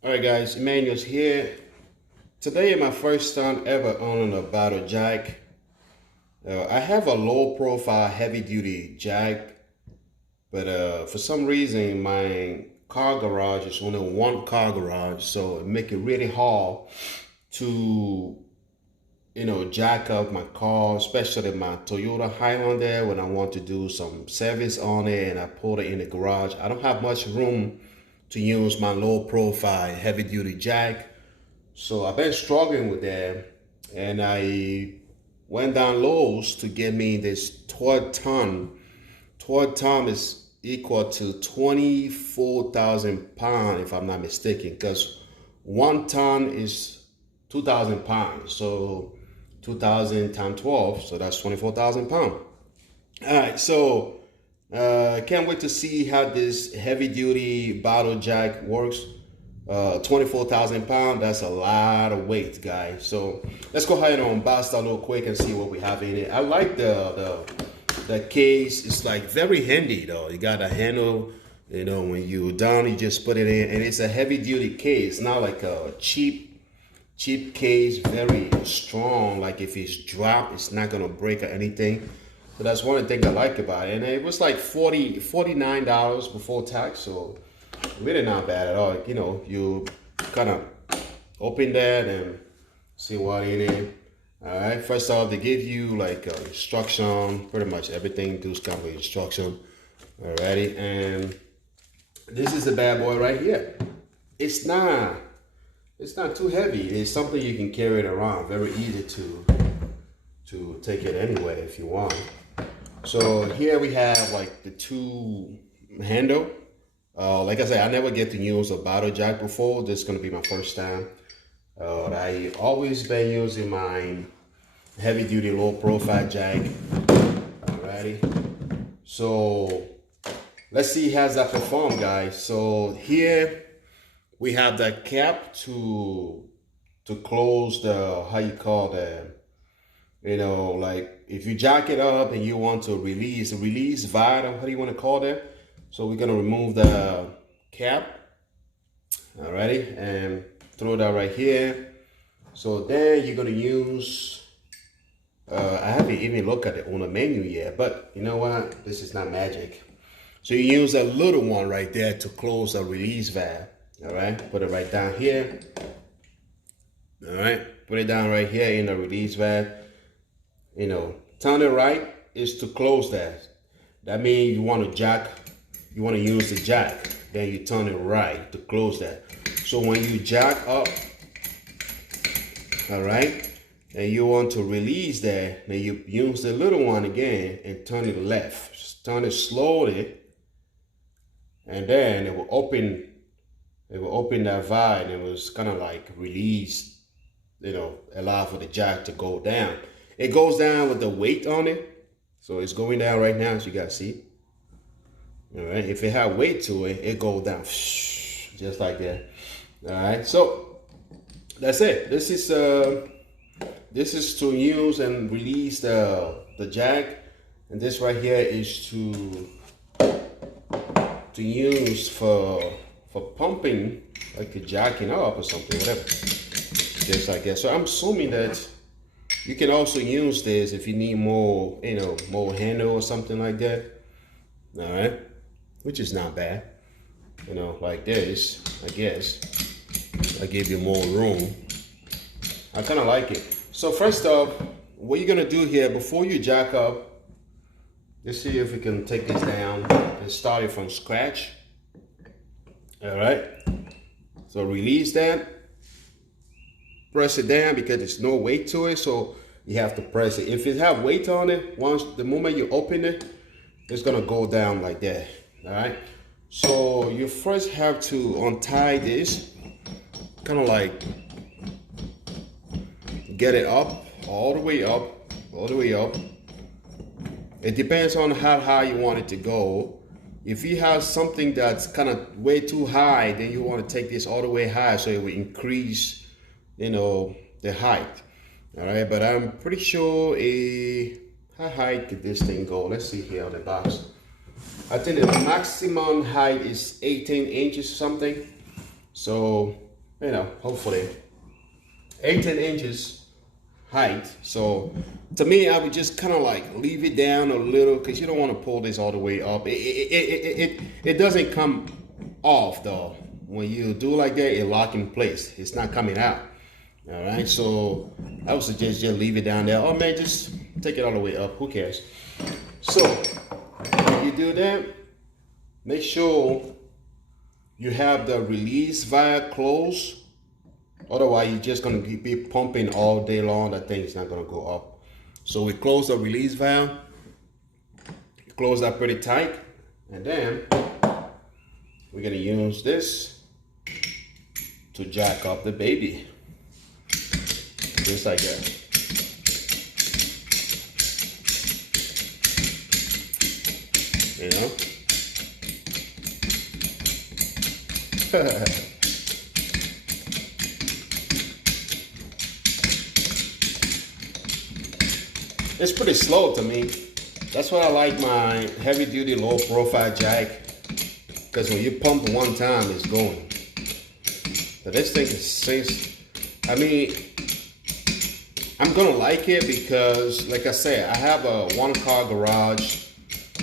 Alright guys, Emmanuel's here. Today is my first time ever owning a battle jack. I have a low profile heavy duty jack, but for some reason my car garage is only one car garage, so it make it really hard to jack up my car, especially my Toyota Highlander when I want to do some service on it and I put it in the garage. I don't have much room to use my low profile heavy duty jack. So I've been struggling with that, and I went down Lowe's to get me this 12 ton. 12 ton is equal to 24,000 pounds, if I'm not mistaken, because 1 ton is 2,000 pounds. So 2,000 times 12, so that's 24,000 pounds. All right, so can't wait to see how this heavy duty bottle jack works. 24,000 pounds, that's a lot of weight, guys. So let's go ahead and unbox that real quick and see what we have in it. I like the case. It's like very handy though. You got a handle, when you're done, you just put it in, and it's a heavy duty case, not like a cheap case, very strong. Like if it's dropped, it's not gonna break or anything. So that's one of the things I like about it. And it was like $49 before tax, so really not bad at all. You kind of open that and see what in it. All right, first off, they give you like instruction, pretty much everything, those kind of instruction. Alrighty, and this is the bad boy right here. It's not too heavy. It's something you can carry it around. Very easy to take it anywhere if you want. So here we have like the two handle. Like I said, I never get to use a bottle jack before. This is gonna be my first time. I always been using my heavy duty low profile jack. Alrighty. So let's see how that perform, guys. So here we have the cap to close the, how you call that, like if you jack it up and you want to release valve, how do you want to call that? So we're gonna remove the cap, alrighty, and throw that right here. So then you're gonna use, I haven't even looked at it on the menu yet, but you know what? This is not magic. So you use a little one right there to close the release valve. All right, put it right down here. All right, put it down right here in the release valve. Turn it right is to close that. That means you want to use the jack. Then you turn it right to close that. So when you jack up, all right, and you want to release that, then you use the little one again and turn it left. Just turn it slowly, and then it will open. It will open that valve, and it was kind of like release, allow for the jack to go down. It goes down with the weight on it. So it's going down right now, as you guys see. All right, if it had weight to it, it goes down just like that. All right, so that's it. This is to use and release the jack, and this right here is to use for pumping, like the jacking up or something, whatever. Just like that. So I'm assuming that you can also use this if you need more, more handle or something like that. All right, which is not bad. Like this, I guess. I give you more room. I kind of like it. So first off, what you're gonna do here before you jack up, let's see if we can take this down and start it from scratch. All right, so release that, press it down because there's no weight to it, so you have to press it. If it have weight on it, the moment you open it, it's gonna go down like that. All right, so you first have to untie this, kind of like get it up, all the way up. It depends on how high you want it to go. If you have something that's kind of way too high, then you want to take this all the way high so it will increase, the height. All right, but I'm pretty sure how high could this thing go? Let's see here on the box. I think the maximum height is 18 inches or something. So hopefully 18 inches height. So to me, I would just kind of like leave it down a little because you don't want to pull this all the way up. It doesn't come off though. When you do like that, it lock in place. It's not coming out. All right, so I would suggest just leave it down there. Oh man, just take it all the way up. Who cares? So when you do that, make sure you have the release valve closed. Otherwise, you're just gonna be pumping all day long. That thing is not gonna go up. So we close the release valve. Close that pretty tight, and then we're gonna use this to jack up the baby. Just like that. You know? It's pretty slow to me. That's why I like my heavy duty low profile jack. Because when you pump one time, it's going. But this thing is, I mean, I'm gonna like it because, like I said, I have a one-car garage,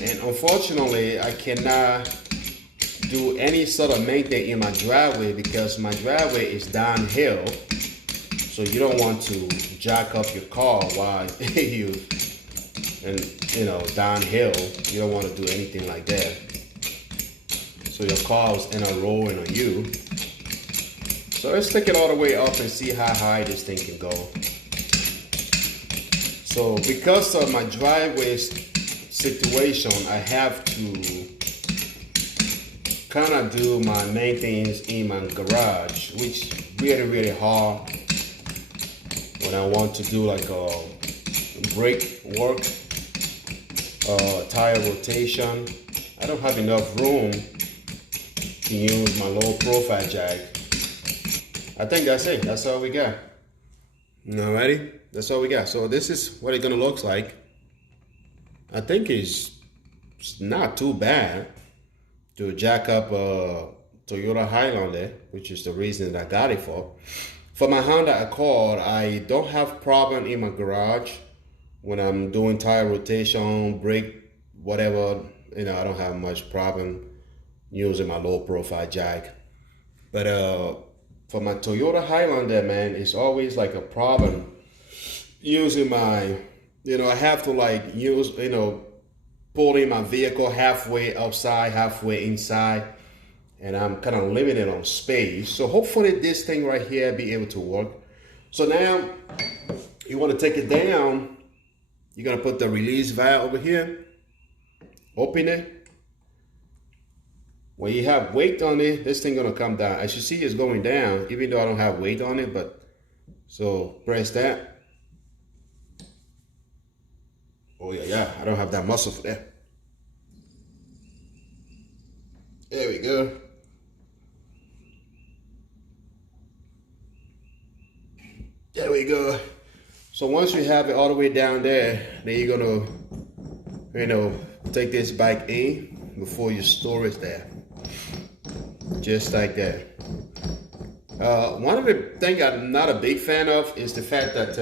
and unfortunately, I cannot do any sort of maintenance in my driveway because my driveway is downhill. So you don't want to jack up your car while downhill. You don't want to do anything like that. So your car is rolling on you. So let's take it all the way up and see how high this thing can go. So because of my driveway situation, I have to kind of do my maintenance in my garage, which really hard when I want to do like a brake work, tire rotation. I don't have enough room to use my low profile jack. I think that's it. That's all we got. Alrighty, that's all we got. So this is what it's gonna look like. I think it's not too bad to jack up a Toyota Highlander, which is the reason that I got it for. For my Honda Accord, I don't have problem in my garage when I'm doing tire rotation, brake, whatever. I don't have much problem using my low profile jack. But for my Toyota Highlander, man, it's always like a problem using my, I have to like use, pulling my vehicle halfway outside, halfway inside, and I'm kind of limited on space. So hopefully this thing right here be able to work. So now you want to take it down. You're going to put the release valve over here, open it. When you have weight on it, this thing going to come down. As you see, it's going down, even though I don't have weight on it, but so press that. Oh yeah, I don't have that muscle for that. There we go. There we go. So once you have it all the way down there, then you're gonna, take this back in before you store it there. Just like that. One of the things I'm not a big fan of is the fact that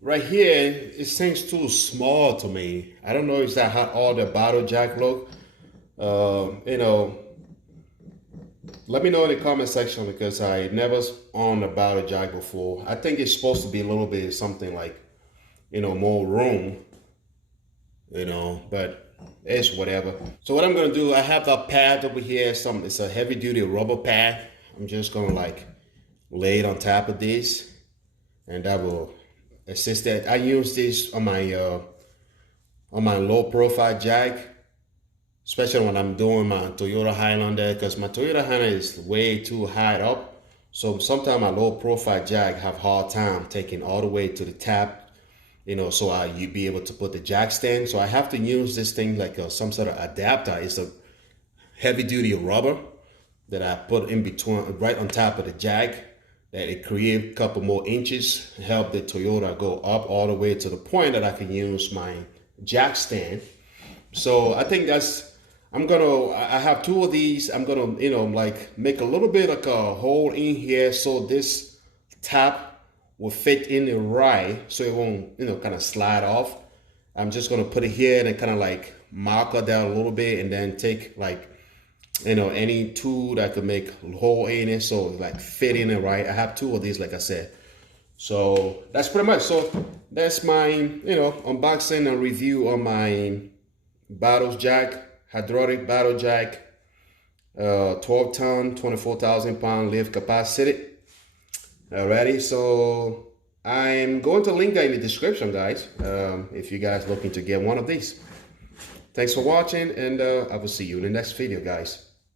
right here, it seems too small to me. I don't know if that how all the bottle jack look. Let me know in the comment section because I never owned a bottle jack before. I think it's supposed to be a little bit something like, more room, but it's whatever. So what I'm gonna do, I have that pad over here. It's a heavy duty rubber pad. I'm just gonna like lay it on top of this, and that will assist that. I use this on my low profile jack, especially when I'm doing my Toyota Highlander, because my Toyota Highlander is way too high up. So sometimes my low profile jack have hard time taking all the way to the top, so you be able to put the jack stand. So I have to use this thing like some sort of adapter. It's a heavy duty rubber that I put in between, right on top of the jack, that it create a couple more inches, help the Toyota go up all the way to the point that I can use my jack stand. So I think I have two of these. I'm gonna, like make a little bit like a hole in here so this tap will fit in it right, so it won't, kind of slide off. I'm just gonna put it here and kind of like mark it down a little bit, and then take like, any tool that could make a hole in it so it like fit in it right. I have two of these, like I said. So that's pretty much. So that's my, unboxing and review on my battle jack, hydraulic battle jack, 12-ton, 24,000-pound lift capacity. Alrighty, so I'm going to link that in the description, guys, if you guys looking to get one of these. Thanks for watching, and I will see you in the next video, guys.